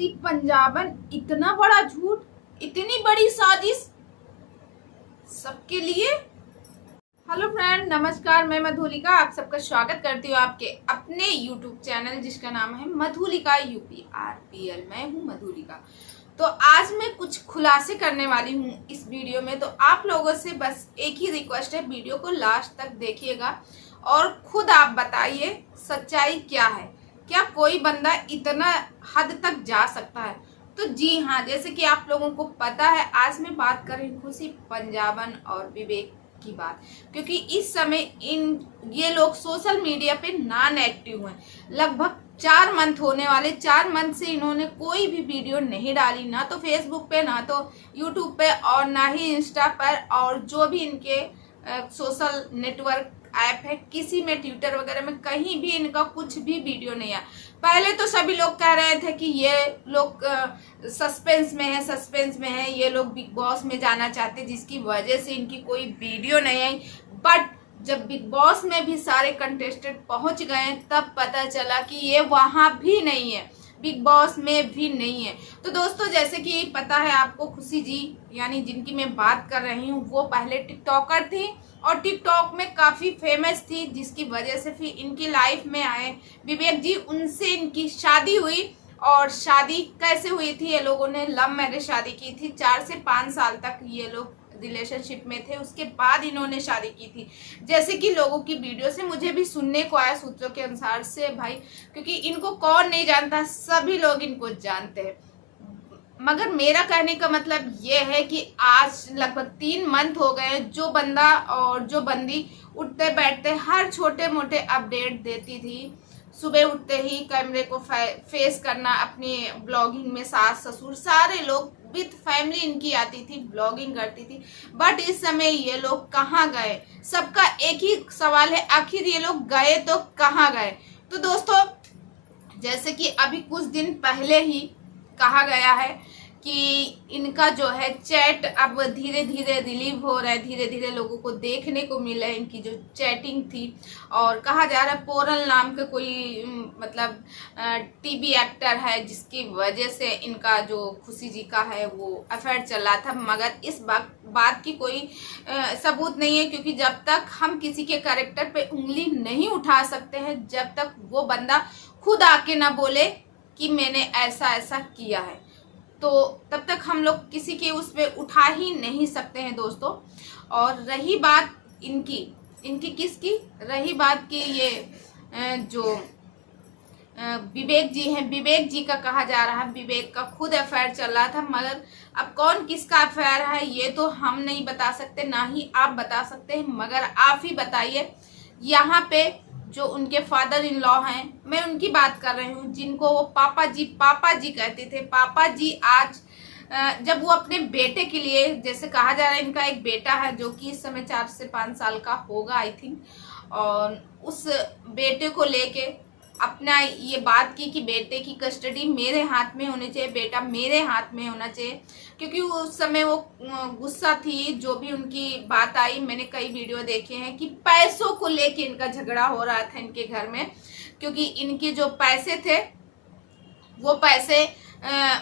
खुशी पंजाबन, इतना बड़ा झूठ, इतनी बड़ी साजिश सबके लिए। हेलो फ्रेंड, नमस्कार। मैं मधुलिका आप सबका स्वागत करती हूँ आपके अपने यूट्यूब चैनल जिसका नाम है मधुलिका UPRPL। मैं हूँ मधुलिका। तो आज मैं कुछ खुलासे करने वाली हूँ इस वीडियो में। तो आप लोगों से बस एक ही रिक्वेस्ट है, वीडियो को लास्ट तक देखिएगा और खुद आप बताइए सच्चाई क्या है। क्या कोई बंदा इतना हद तक जा सकता है? तो जी हाँ, जैसे कि आप लोगों को पता है, आज मैं बात कर रही हूँ खुशी पंजाबन और विवेक की बात, क्योंकि इस समय ये लोग सोशल मीडिया पे नॉन एक्टिव हैं। लगभग 4 मंथ होने वाले, 4 मंथ से इन्होंने कोई भी वीडियो नहीं डाली, ना तो फेसबुक पे, ना तो यूट्यूब पे और ना ही इंस्टा पर, और जो भी इनके सोशल नेटवर्क ऐप है, किसी में ट्विटर वगैरह में कहीं भी इनका कुछ भी वीडियो नहीं आया। पहले तो सभी लोग कह रहे थे कि ये लोग सस्पेंस में है, ये लोग बिग बॉस में जाना चाहते, जिसकी वजह से इनकी कोई वीडियो नहीं आई। बट जब बिग बॉस में भी सारे कंटेस्टेंट पहुंच गए तब पता चला कि ये वहां भी नहीं है, बिग बॉस में भी नहीं है। तो दोस्तों, जैसे कि पता है आपको, खुशी जी यानी जिनकी मैं बात कर रही हूँ, वो पहले टिकटॉकर थी और टिकटॉक में काफ़ी फेमस थी, जिसकी वजह से फिर इनकी लाइफ में आए विवेक जी। उनसे इनकी शादी हुई। और शादी कैसे हुई थी? ये लोगों ने लव मैरिज शादी की थी। 4 से 5 साल तक ये लोग रिलेशनशिप में थे, उसके बाद इन्होंने शादी की थी। जैसे कि लोगों की वीडियो से मुझे भी सुनने को आया, सूत्रों के अनुसार से भाई, क्योंकि इनको कौन नहीं जानता, सभी लोग इनको जानते हैं। मगर मेरा कहने का मतलब ये है कि आज लगभग 3 मंथ हो गए, जो बंदा और जो बंदी उठते बैठते हर छोटे मोटे अपडेट देती थी। सुबह उठते ही कैमरे को फेस करना, अपने ब्लॉगिंग में सास ससुर सारे लोग विद फैमिली इनकी आती थी, ब्लॉगिंग करती थी। बट इस समय ये लोग कहाँ गए? सबका एक ही सवाल है, आखिर ये लोग गए तो कहाँ गए? तो दोस्तों, जैसे कि अभी कुछ दिन पहले ही कहा गया है कि इनका जो है चैट अब धीरे धीरे रिलीव हो रहा है, धीरे धीरे लोगों को देखने को मिला है इनकी जो चैटिंग थी। और कहा जा रहा है पोरल नाम के कोई मतलब टीवी एक्टर है, जिसकी वजह से इनका जो खुशी जी का है वो अफेयर चल रहा था। मगर इस बात की कोई सबूत नहीं है, क्योंकि जब तक हम किसी के कैरेक्टर पे उंगली नहीं उठा सकते हैं, जब तक वो बंदा खुद आके ना बोले कि मैंने ऐसा ऐसा किया है, तो तब तक हम लोग किसी के उस पे उठा ही नहीं सकते हैं दोस्तों। और रही बात इनकी किसकी, रही बात की ये जो विवेक जी हैं, विवेक जी का कहा जा रहा है विवेक का खुद अफेयर चल रहा था। मगर अब कौन किसका अफेयर है ये तो हम नहीं बता सकते, ना ही आप बता सकते हैं। मगर आप ही बताइए, यहाँ पे जो उनके फादर इन लॉ हैं, मैं उनकी बात कर रही हूँ, जिनको वो पापा जी कहते थे। पापा जी आज जब वो अपने बेटे के लिए, जैसे कहा जा रहा है इनका एक बेटा है जो कि इस समय 4 से 5 साल का होगा आई थिंक, और उस बेटे को लेके अपना ये बात की कि बेटे की कस्टडी मेरे हाथ में होनी चाहिए, बेटा मेरे हाथ में होना चाहिए। क्योंकि उस समय वो गुस्सा थी, जो भी उनकी बात आई, मैंने कई वीडियो देखे हैं कि पैसों को लेके इनका झगड़ा हो रहा था इनके घर में। क्योंकि इनके जो पैसे थे वो पैसे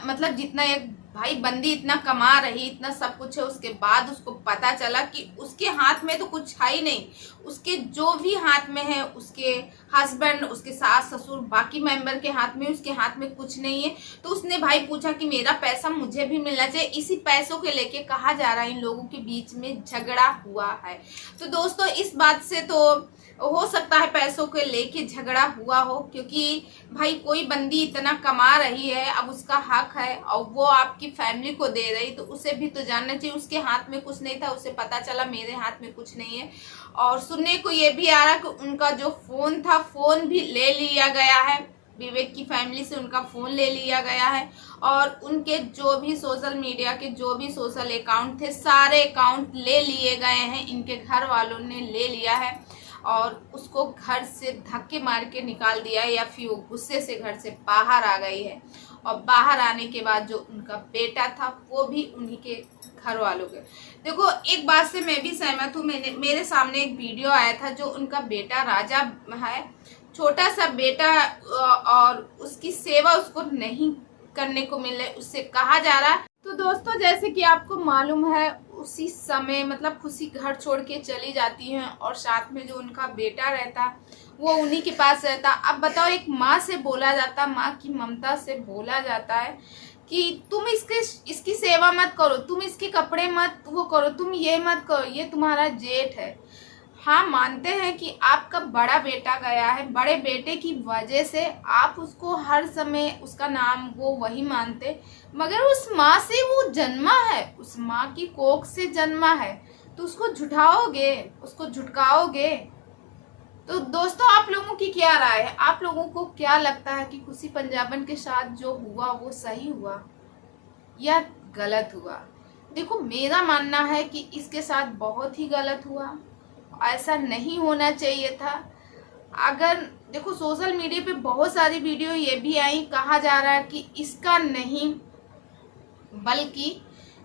मतलब जितना एक भाई बंदी इतना कमा रही, इतना सब कुछ है, उसके बाद उसको पता चला कि उसके हाथ में तो कुछ है ही नहीं। उसके जो भी हाथ में है, उसके हस्बैंड, उसके सास ससुर, बाकी मेंबर के हाथ में, उसके हाथ में कुछ नहीं है। तो उसने भाई पूछा कि मेरा पैसा मुझे भी मिलना चाहिए। इसी पैसों के लेके कहा जा रहा है इन लोगों के बीच में झगड़ा हुआ है। तो दोस्तों, इस बात से तो हो सकता है पैसों के लेके झगड़ा हुआ हो, क्योंकि भाई कोई बंदी इतना कमा रही है, अब उसका हक है और वो आपकी फैमिली को दे रही, तो उसे भी तो जानना चाहिए। उसके हाथ में कुछ नहीं था, उसे पता चला मेरे हाथ में कुछ नहीं है। और सुनने को ये भी आ रहा कि उनका जो फोन था, फोन भी ले लिया गया है, विवेक की फैमिली से उनका फोन ले लिया गया है। और उनके जो भी सोशल मीडिया के जो भी सोशल अकाउंट थे, सारे अकाउंट ले लिए गए हैं, इनके घर वालों ने ले लिया है और उसको घर से धक्के मार के निकाल दिया है, या फिर वो गुस्से से घर से बाहर आ गई है। और बाहर आने के बाद जो उनका बेटा था वो भी उन्हीं के घर वालों के। देखो, एक बात से मैं भी सहमत हूँ। मेरे सामने एक वीडियो आया था, जो उनका बेटा राजा है, छोटा सा बेटा, और उसकी सेवा उसको नहीं करने को मिले उससे कहा जा रहा है। तो दोस्तों जैसे कि आपको मालूम है उसी समय मतलब खुशी घर छोड़ के चली जाती हैं और साथ में जो उनका बेटा रहता वो उन्हीं के पास रहता। अब बताओ, एक माँ से बोला जाता, माँ की ममता से बोला जाता है कि तुम इसकी सेवा मत करो, तुम इसके कपड़े मत वो करो, तुम ये मत करो, ये तुम्हारा जेठ है। हाँ, मानते हैं कि आपका बड़ा बेटा गया है, बड़े बेटे की वजह से आप उसको हर समय उसका नाम वो वही मानते, मगर उस माँ से वो जन्मा है, उस माँ की कोख से जन्मा है, तो उसको झुठाओगे, उसको झुटकाओगे। तो दोस्तों आप लोगों की क्या राय है? आप लोगों को क्या लगता है कि खुशी पंजाबन के साथ जो हुआ वो सही हुआ या गलत हुआ? देखो, मेरा मानना है कि इसके साथ बहुत ही गलत हुआ, ऐसा नहीं होना चाहिए था। अगर देखो सोशल मीडिया पे बहुत सारी वीडियो ये भी आई, कहा जा रहा है कि इसका नहीं बल्कि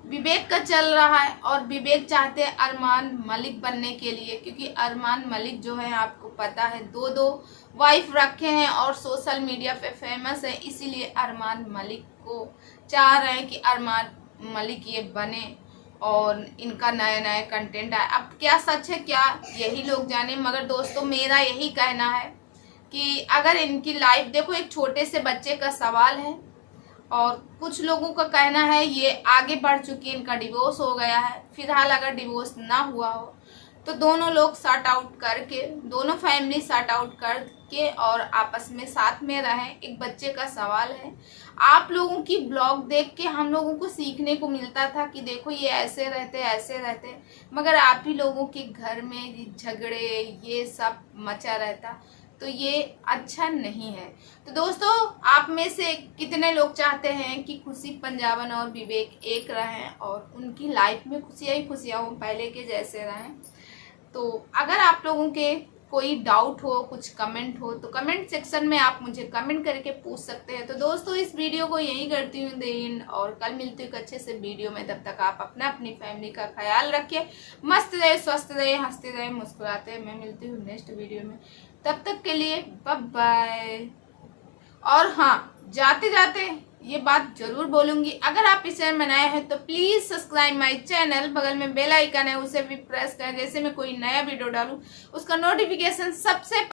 विवेक का चल रहा है और विवेक चाहते हैं अरमान मलिक बनने के लिए, क्योंकि अरमान मलिक जो है आपको पता है दो वाइफ रखे हैं और सोशल मीडिया पे फेमस है, इसीलिए अरमान मलिक को चाह रहे हैं कि अरमान मलिक ये बने और इनका नया नया कंटेंट आए। अब क्या सच है क्या यही लोग जाने, मगर दोस्तों मेरा यही कहना है कि अगर इनकी लाइफ देखो, एक छोटे से बच्चे का सवाल है और कुछ लोगों का कहना है ये आगे बढ़ चुकी है, इनका डिवोर्स हो गया है। फिलहाल अगर डिवोर्स ना हुआ हो तो दोनों लोग सॉर्ट आउट करके, दोनों फैमिली सॉर्ट आउट करके और आपस में साथ में रहें। एक बच्चे का सवाल है। आप लोगों की ब्लॉग देख के हम लोगों को सीखने को मिलता था कि देखो ये ऐसे रहते, मगर आप ही लोगों के घर में झगड़े ये सब मचा रहता, तो ये अच्छा नहीं है। तो दोस्तों आप में से कितने लोग चाहते हैं कि खुशी पंजाबन और विवेक एक रहें और उनकी लाइफ में खुशियाँ ही खुशियाँ हो, पहले के जैसे रहें? तो अगर आप लोगों के कोई डाउट हो, कुछ कमेंट हो, तो कमेंट सेक्शन में आप मुझे कमेंट करके पूछ सकते हैं। तो दोस्तों इस वीडियो को यही करती हूँ देन, और कल मिलती हूँ एक अच्छे से वीडियो में। तब तक आप अपनी फैमिली का ख्याल रखिए, मस्त रहे, स्वस्थ रहे, हंसते रहे, मुस्कुराते रहे। मैं मिलती हूँ नेक्स्ट वीडियो में, तब तक के लिए बाय बाय। और हाँ, जाते जाते ये बात जरूर बोलूंगी, अगर आप इस चैनल में नए हैं तो प्लीज सब्सक्राइब माय चैनल, बगल में बेल आइकन है उसे भी प्रेस करें, जैसे मैं कोई नया वीडियो डालूं उसका नोटिफिकेशन सबसे